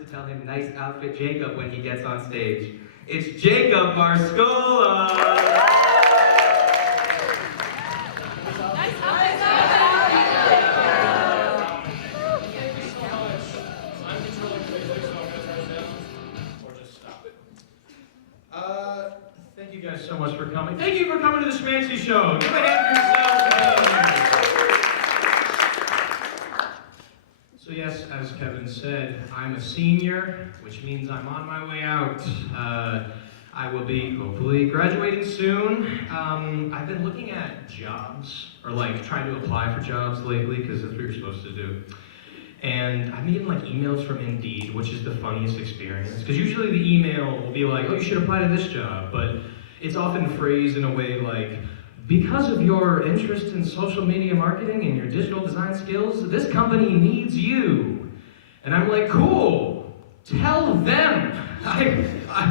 to tell him nice outfit Jacob when he gets on stage. It's Jacob Marscola! Thank you guys so much for coming. Thank you for coming to the Schmancy show. Give a hand for yourselves. So yes, as Kevin said, I'm a senior, which means I'm on my way out. I will be hopefully graduating soon. I've been looking at jobs, or like trying to apply for jobs lately, because that's what you're supposed to do. And I'm getting like emails from Indeed, which is the funniest experience. Because usually the email will be like, oh, you should apply to this job, but it's often phrased in a way like, because of your interest in social media marketing and your digital design skills, this company needs you. And I'm like, cool, tell them.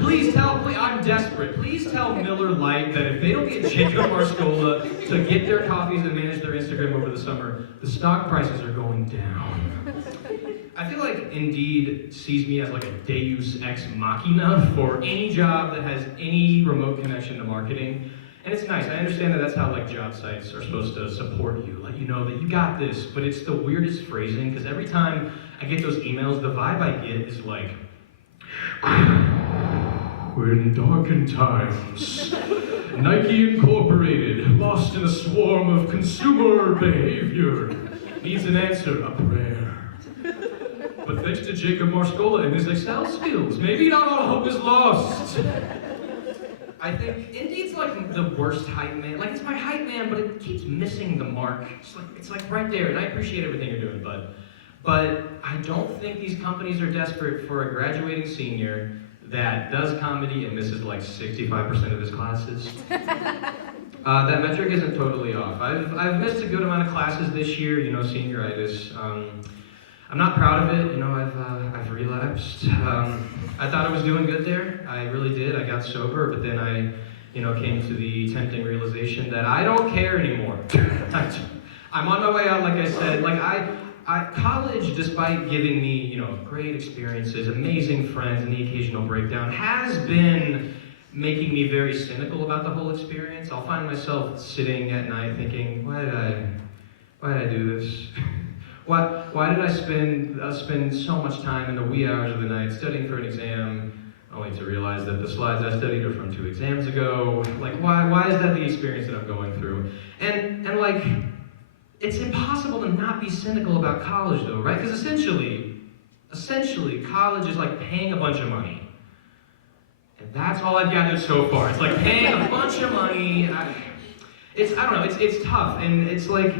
Please, I'm desperate. Please tell Miller Lite that if they don't get Jacob Marscola to get their coffees and manage their Instagram over the summer, the stock prices are going down. I feel like Indeed sees me as like a deus ex machina for any job that has any remote connection to marketing. And it's nice. I understand that that's how like job sites are supposed to support you, let you know that you got this, but it's the weirdest phrasing, because every time I get those emails, the vibe I get is like, we're in darkened times. Nike Incorporated, lost in a swarm of consumer behavior, needs an answer, a prayer. But thanks to Jacob Marscola and his Excel skills, maybe not all hope is lost. I think Indeed's like the worst hype man. Like, it's my hype man, but it keeps missing the mark. It's like right there, and I appreciate everything you're doing, bud. But I don't think these companies are desperate for a graduating senior that does comedy and misses like 65% of his classes. That metric isn't totally off. I've missed a good amount of classes this year, you know, senioritis. I'm not proud of it, you know, I've relapsed. I thought I was doing good there, I really did. I got sober, but then I, you know, came to the tempting realization that I don't care anymore. I'm on my way out, like I said. Like college, despite giving me, you know, great experiences, amazing friends, and the occasional breakdown, has been making me very cynical about the whole experience. I'll find myself sitting at night thinking, why did I do this? Why did I spend so much time in the wee hours of the night studying for an exam, only to realize that the slides I studied are from 2 exams ago? Like, why is that the experience that I'm going through? And like, it's impossible to not be cynical about college though, right? Because essentially, college is like paying a bunch of money. And that's all I've gathered so far. It's like paying a bunch of money. I don't know, it's tough. And it's like,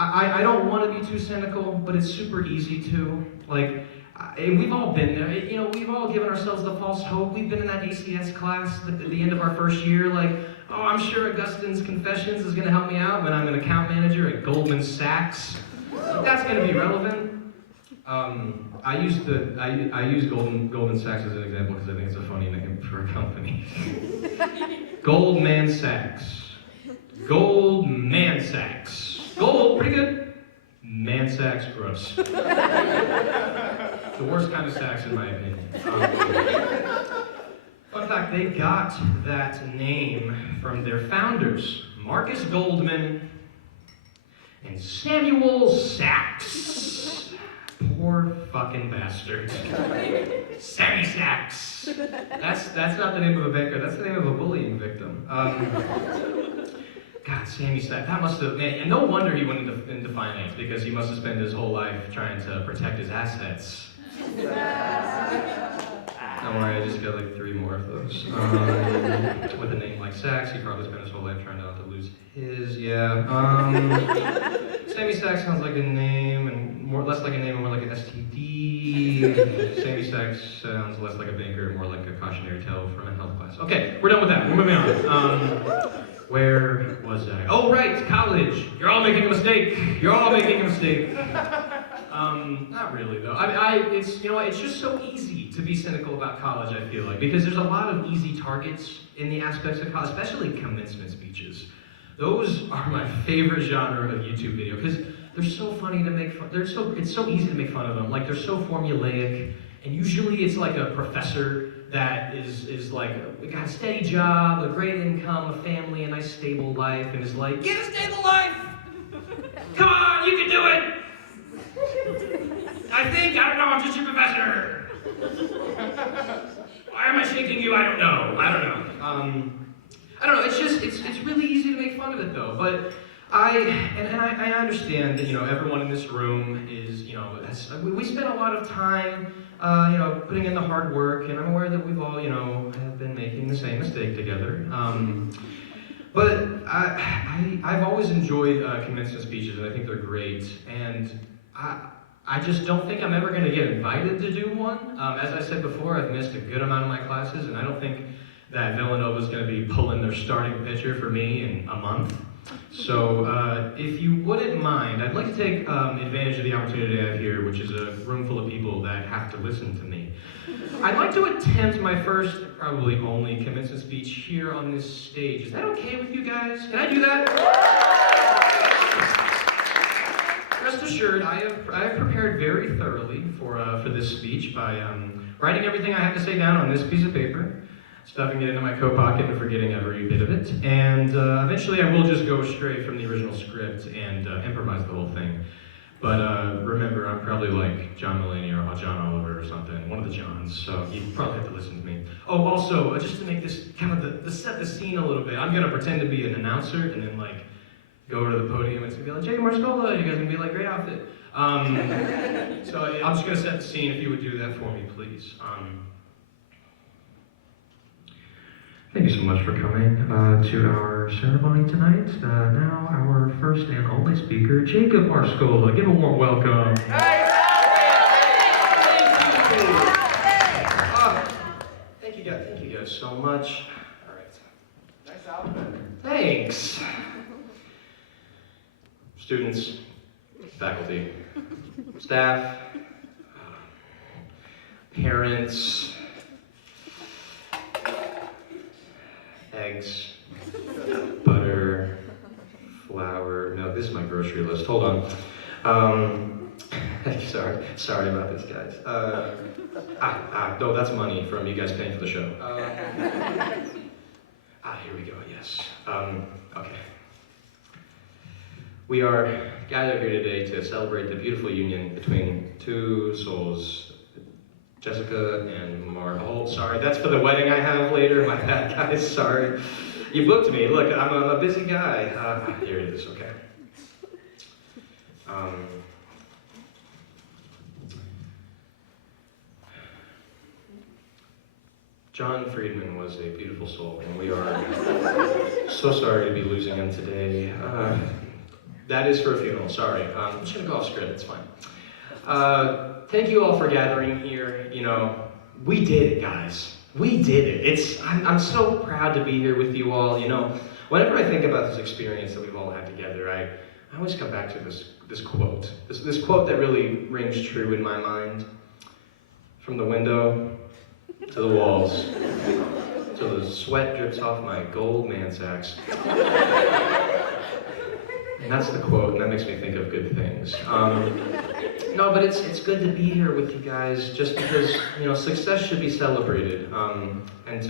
I don't want to be too cynical, but it's super easy to. Like, and we've all been there. You know, we've all given ourselves the false hope. We've been in that ACS class at the end of our first year, like, oh, I'm sure Augustine's Confessions is going to help me out when I'm an account manager at Goldman Sachs. That's going to be relevant. I use Goldman Sachs as an example because I think it's a funny name for a company. Goldman Sachs. Goldman Sachs. Gold, pretty good. Man Sachs, gross. The worst kind of Sachs, in my opinion. Fun fact, they got that name from their founders, Marcus Goldman and Samuel Sachs. Poor fucking bastard. Sammy Sachs. That's not the name of a banker, that's the name of a bullying victim. God, Sammy Sachs, that must have, man, and no wonder he went into finance, because he must have spent his whole life trying to protect his assets. Don't worry, I just got like 3 more of those. With a name like Sachs, he probably spent his whole life trying not to lose his, yeah. Sammy Sachs sounds like a name, and less like a name and more like an STD. Sammy Sachs sounds less like a banker, more like a cautionary tale from a health class. Okay, we're done with that, we're moving on. Where was I? Oh, right, college. You're all making a mistake. You're all making a mistake. Not really, though. It's, you know, it's just so easy to be cynical about college, I feel like, because there's a lot of easy targets in the aspects of college, especially commencement speeches. Those are my favorite genre of YouTube video, because they're so funny to make fun. It's so easy to make fun of them. Like they're so formulaic, and usually it's like a professor that is like got a steady job, a great income, a family, a nice stable life, and is like, get a stable life. Come on, you can do it. I don't know, I'm just your professor. Why am I shaking you? I don't know. I don't know. It's really easy to make fun of it though. But I understand that everyone in this room is we spend a lot of time putting in the hard work, and I'm aware that we've all have been making the same mistake together. But I've always enjoyed commencement speeches, and I think they're great. And I just don't think I'm ever going to get invited to do one. As I said before, I've missed a good amount of my classes, and I don't think that Villanova is going to be pulling their starting pitcher for me in a month. So if you wouldn't mind, I'd like to take advantage of the opportunity I have here, which is a room full of people that have to listen to me. I'd like to attempt my first, probably only, commencement speech here on this stage. Is that okay with you guys? Can I do that? Rest assured, I have prepared very thoroughly for this speech by writing everything I have to say down on this piece of paper, stuffing it into my coat pocket and forgetting every bit of it, and eventually I will just go straight from the original script and improvise the whole thing. But remember, I'm probably like John Mulaney or John Oliver or something, one of the Johns, so you probably have to listen to me. Oh, also, just to make this kind of to set the scene a little bit, I'm gonna pretend to be an announcer and then like go over to the podium and be like, Jay Marscola, you guys are gonna be like, great outfit. So I'm just gonna set the scene if you would do that for me, please. Thank you so much for coming to our ceremony tonight. Now our first and only speaker, Jacob Marscola. Give a warm welcome. Thank you guys so much. All right. Nice outfit. Thanks. Students, faculty, staff, parents, eggs, butter, flour. No, this is my grocery list. Hold on. Sorry about this, guys. No, that's money from you guys paying for the show. Here we go, yes. Okay. We are gathered here today to celebrate the beautiful union between two souls, Jessica and Mark. Oh, sorry, that's for the wedding I have later. My bad, guys, sorry. You booked me. Look, I'm a busy guy. Here it is, okay. John Friedman was a beautiful soul, and we are so sorry to be losing him today. That is for a funeral, sorry. I'm just gonna go off script, it's fine. Thank you all for gathering here. We did it, guys. We did it. I'm so proud to be here with you all. Whenever I think about this experience that we've all had together, I always come back to this quote. This quote that really rings true in my mind. From the window to the walls, till the sweat drips off my Goldman Sachs. And that's the quote, and that makes me think of good things. No, but it's good to be here with you guys, just because success should be celebrated. And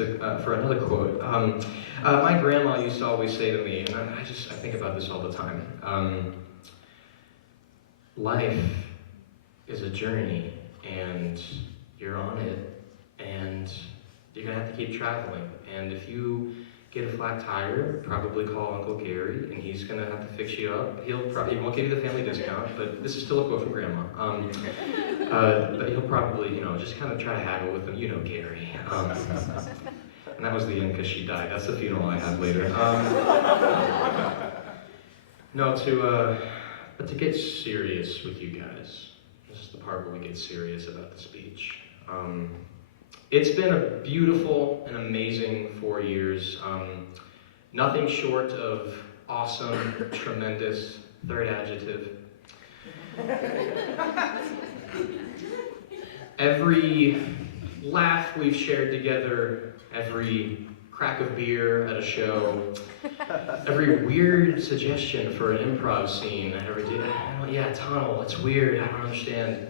for another quote, my grandma used to always say to me, and I think about this all the time. Life is a journey, and you're on it, and you're gonna have to keep traveling. And if you get a flat tire, probably call Uncle Gary, and he's gonna have to fix you up. He won't give you the family discount, but this is still a quote from Grandma. But he'll probably, just kind of try to haggle with him. Gary. And that was the end because she died. That's the funeral I have later. But to get serious with you guys, this is the part where we get serious about the speech. It's been a beautiful and amazing 4 years. Nothing short of awesome, tremendous, third adjective. Every laugh we've shared together, every crack of beer at a show, every weird suggestion for an improv scene, yeah, tunnel, it's weird, I don't understand.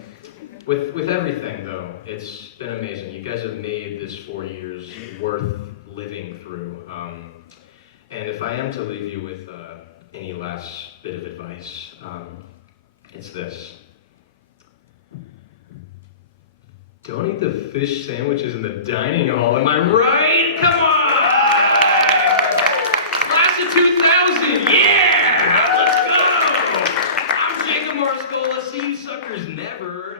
With everything though, it's been amazing. You guys have made this 4 years worth living through. And if I am to leave you with any last bit of advice, it's this. Don't eat the fish sandwiches in the dining hall, am I right? Come on! Class of 2000, yeah! Let's go! I'm Jacob Marscola, see you suckers never.